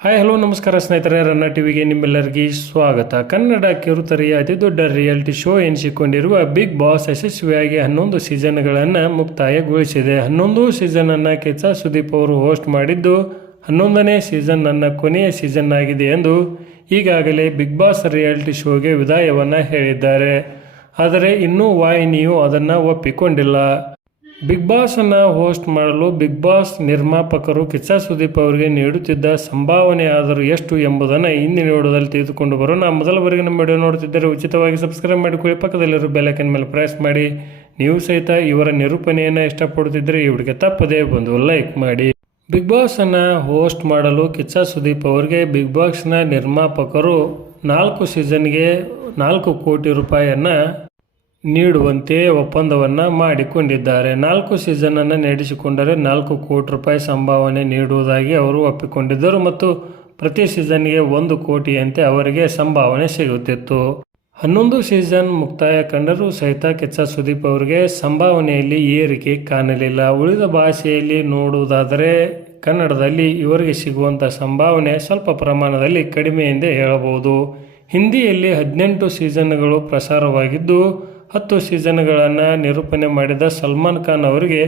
Hi hello ನಮಸ್ಕಾರ ಸ್ನೇಹಿತರೆ, ರನ್ನ ಟಿವಿಗೆ ನಿಮ್ಮೆಲ್ಲರಿಗೆ ಸ್ವಾಗತ. ಕನ್ನಡ ಕಿರುತೆರೆಯ ಅತಿ ದೊಡ್ಡ ರಿಯಾಲಿಟಿ ಶೋ ಎನಿಸಿಕೊಂಡಿರುವ ಬಿಗ್ ಬಾಸ್ ಯಶಸ್ವಿಯಾಗಿ ಹನ್ನೊಂದು ಸೀಸನ್ಗಳನ್ನು ಮುಕ್ತಾಯಗೊಳಿಸಿದೆ. ಹನ್ನೊಂದು ಸೀಸನನ್ನು ಕೆಚ್ಚ ಸುದೀಪ್ ಅವರು ಹೋಸ್ಟ್ ಮಾಡಿದ್ದು ಹನ್ನೊಂದನೇ ಸೀಸನ್ ನನ್ನ ಕೊನೆಯ ಸೀಸನ್ ಆಗಿದೆ ಎಂದು ಈಗಾಗಲೇ ಬಿಗ್ ಬಾಸ್ ರಿಯಾಲಿಟಿ ಶೋಗೆ ವಿದಾಯವನ್ನು ಹೇಳಿದ್ದಾರೆ. ಆದರೆ ಇನ್ನೂ ವಾಹಿನಿಯು ಅದನ್ನು ಒಪ್ಪಿಕೊಂಡಿಲ್ಲ. ಬಿಗ್ ಬಾಸ್ ಅನ್ನ ಹೋಸ್ಟ್ ಮಾಡಲು ಬಿಗ್ ಬಾಸ್ ನಿರ್ಮಾಪಕರು ಕಿಚ್ಚ ಸುದೀಪ್ ಅವರಿಗೆ ನೀಡುತ್ತಿದ್ದ ಸಂಭಾವನೆ ಆದರೂ ಎಷ್ಟು ಎಂಬುದನ್ನು ಇಂದಿನ ವಿಡಿಯೋದಲ್ಲಿ ತಿಳಿದುಕೊಂಡು ಬರೋಣ. ಮೊದಲವರೆಗೆ ನಮ್ಮ ವಿಡಿಯೋ ನೋಡುತ್ತಿದ್ದರೆ ಉಚಿತವಾಗಿ ಸಬ್ಸ್ಕ್ರೈಬ್ ಮಾಡಿಕೊಳ್ಳಿ. ಪಕ್ಕದಲ್ಲಿರೋ ಬೆಲೈಕನ್ ಮೇಲೆ ಪ್ರೆಸ್ ಮಾಡಿ. ನೀವು ಸಹಿತ ಇವರ ನಿರೂಪಣೆಯನ್ನು ಇಷ್ಟಪಡುತ್ತಿದ್ದರೆ ಇವರಿಗೆ ತಪ್ಪದೇ ಬಂದು ಲೈಕ್ ಮಾಡಿ. ಬಿಗ್ ಬಾಸ್ ಅನ್ನ ಹೋಸ್ಟ್ ಮಾಡಲು ಕಿಚ್ಚ ಸುದೀಪ್ ಅವರಿಗೆ ಬಿಗ್ ಬಾಸ್ನ ನಿರ್ಮಾಪಕರು ನಾಲ್ಕು ಸೀಸನ್ಗೆ ನಾಲ್ಕು ಕೋಟಿ ರೂಪಾಯಿಯನ್ನು ನೀಡುವಂತೆ ಒಪ್ಪಂದವನ್ನು ಮಾಡಿಕೊಂಡಿದ್ದಾರೆ. ನಾಲ್ಕು ಸೀಸನನ್ನು ನಡೆಸಿಕೊಂಡರೆ ನಾಲ್ಕು ಕೋಟಿ ರೂಪಾಯಿ ಸಂಭಾವನೆ ನೀಡುವುದಾಗಿ ಅವರು ಒಪ್ಪಿಕೊಂಡಿದ್ದರು ಮತ್ತು ಪ್ರತಿ ಸೀಸನ್ಗೆ ಒಂದು ಕೋಟಿಯಂತೆ ಅವರಿಗೆ ಸಂಭಾವನೆ ಸಿಗುತ್ತಿತ್ತು. ಹನ್ನೊಂದು ಸೀಸನ್ ಮುಕ್ತಾಯ ಕಂಡರೂ ಸಹಿತ ಕೆಚ್ಚ ಸುದೀಪ್ ಅವರಿಗೆ ಸಂಭಾವನೆಯಲ್ಲಿ ಏರಿಕೆ ಕಾಣಲಿಲ್ಲ. ಉಳಿದ ಭಾಷೆಯಲ್ಲಿ ನೋಡುವುದಾದರೆ ಕನ್ನಡದಲ್ಲಿ ಇವರಿಗೆ ಸಿಗುವಂಥ ಸಂಭಾವನೆ ಸ್ವಲ್ಪ ಪ್ರಮಾಣದಲ್ಲಿ ಕಡಿಮೆ ಎಂದೇ ಹೇಳಬಹುದು. ಹಿಂದಿಯಲ್ಲಿ ಹದಿನೆಂಟು ಸೀಸನ್ಗಳು ಪ್ರಸಾರವಾಗಿದ್ದು ಹತ್ತು ಸೀಸನ್ಗಳನ್ನು ನಿರೂಪಣೆ ಮಾಡಿದ ಸಲ್ಮಾನ್ ಖಾನ್ ಅವರಿಗೆ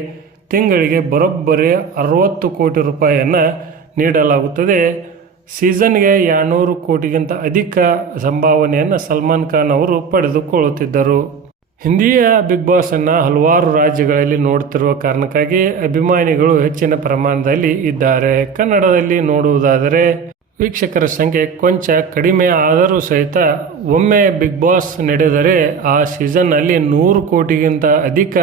ತಿಂಗಳಿಗೆ ಬರೋಬ್ಬರಿ ಅರವತ್ತು ಕೋಟಿ ರೂಪಾಯಿಯನ್ನು ನೀಡಲಾಗುತ್ತದೆ. ಸೀಸನ್ಗೆ ಎರಡುನೂರು ಕೋಟಿಗಿಂತ ಅಧಿಕ ಸಂಭಾವನೆಯನ್ನು ಸಲ್ಮಾನ್ ಖಾನ್ ಅವರು ಪಡೆದುಕೊಳ್ಳುತ್ತಿದ್ದರು. ಹಿಂದಿಯ ಬಿಗ್ ಬಾಸ್ ಅನ್ನ ಹಲವಾರು ರಾಜ್ಯಗಳಲ್ಲಿ ನೋಡುತ್ತಿರುವ ಕಾರಣಕ್ಕಾಗಿ ಅಭಿಮಾನಿಗಳು ಹೆಚ್ಚಿನ ಪ್ರಮಾಣದಲ್ಲಿ ಇದ್ದಾರೆ. ಕನ್ನಡದಲ್ಲಿ ನೋಡುವುದಾದರೆ ವೀಕ್ಷಕರ ಸಂಖ್ಯೆ ಕೊಂಚ ಕಡಿಮೆ ಆದರೂ ಸಹಿತ ಒಮ್ಮೆ ಬಿಗ್ ಬಾಸ್ ನಡೆದರೆ ಆ ಸೀಸನ್ನಲ್ಲಿ ನೂರು ಕೋಟಿಗಿಂತ ಅಧಿಕ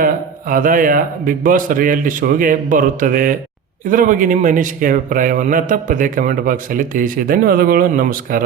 ಆದಾಯ ಬಿಗ್ ಬಾಸ್ ರಿಯಾಲಿಟಿ ಶೋಗೆ ಬರುತ್ತದೆ. ಇದರ ಬಗ್ಗೆ ನಿಮ್ಮ ಅನಿಸಿಕೆ, ಅಭಿಪ್ರಾಯವನ್ನು ತಪ್ಪದೆ ಕಮೆಂಟ್ ಬಾಕ್ಸಲ್ಲಿ ತಿಳಿಸಿ. ಧನ್ಯವಾದಗಳು, ನಮಸ್ಕಾರ.